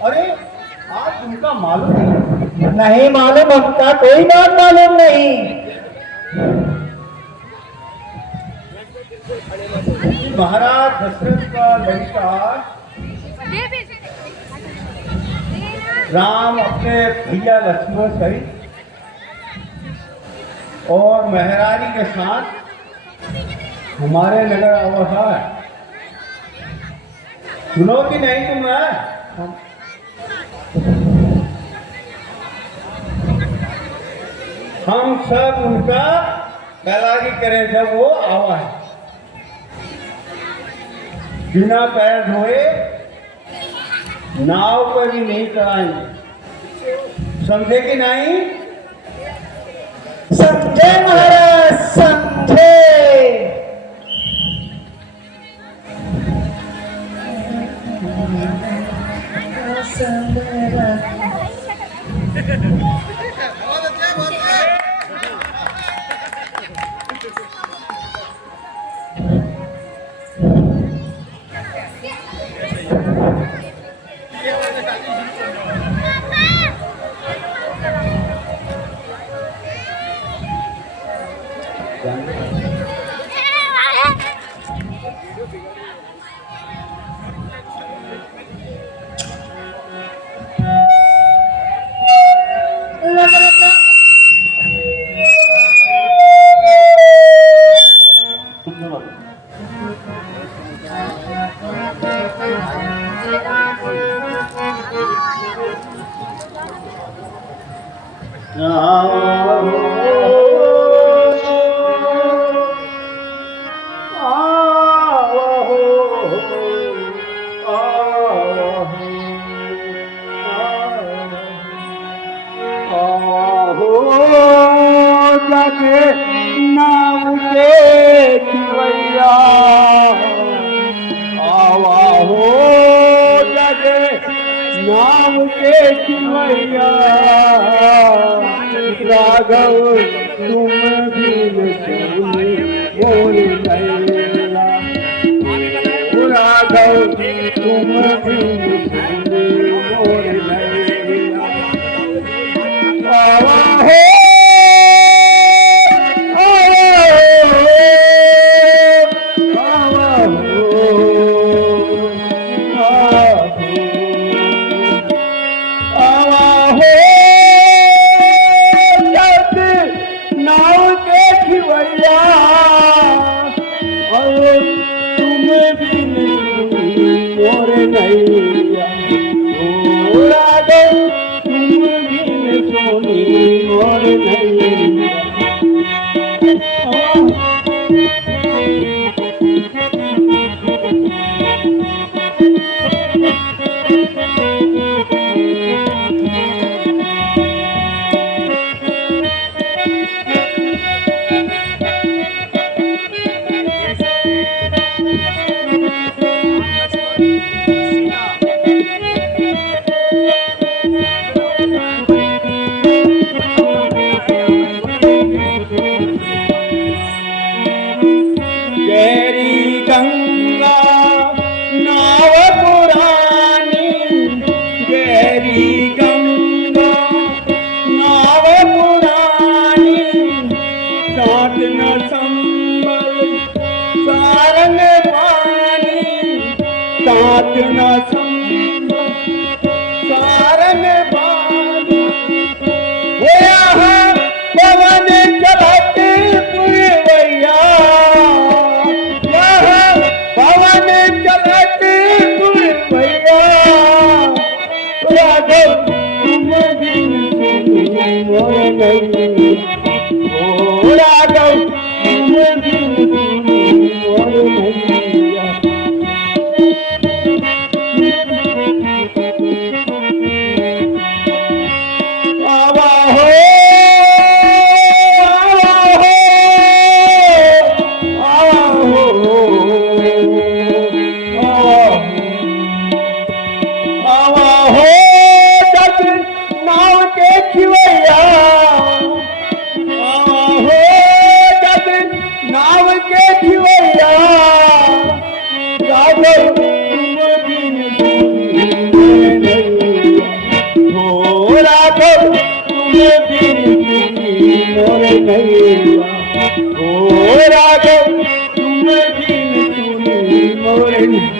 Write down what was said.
अरे आज तुमका मालूम नहीं? नहीं मालूम, हमका कोई बात मालूम नहीं। महाराज दशरथ का लड़का राम अपने भैया लक्ष्मण सहित और मेहरारी के साथ हमारे नगर आवासा है। सुनो कि नहीं तुम? हम सब उनका बैलागी करें जब वो आवा है, बिना पैर धोए नाव पर भी नहीं कराएंगे। समझे कि नहीं? समझे महाराज, समझे। नाम के खिवैया आवा हो जगे, नाम के खिवैया राघव तुम भी मोर लैला, राघव तुम भी मोर लैला आवा हो। राघव तुम्हें बिन तूने मोर नैया ओ राघव तुम्हें बिन तूने मोर नैया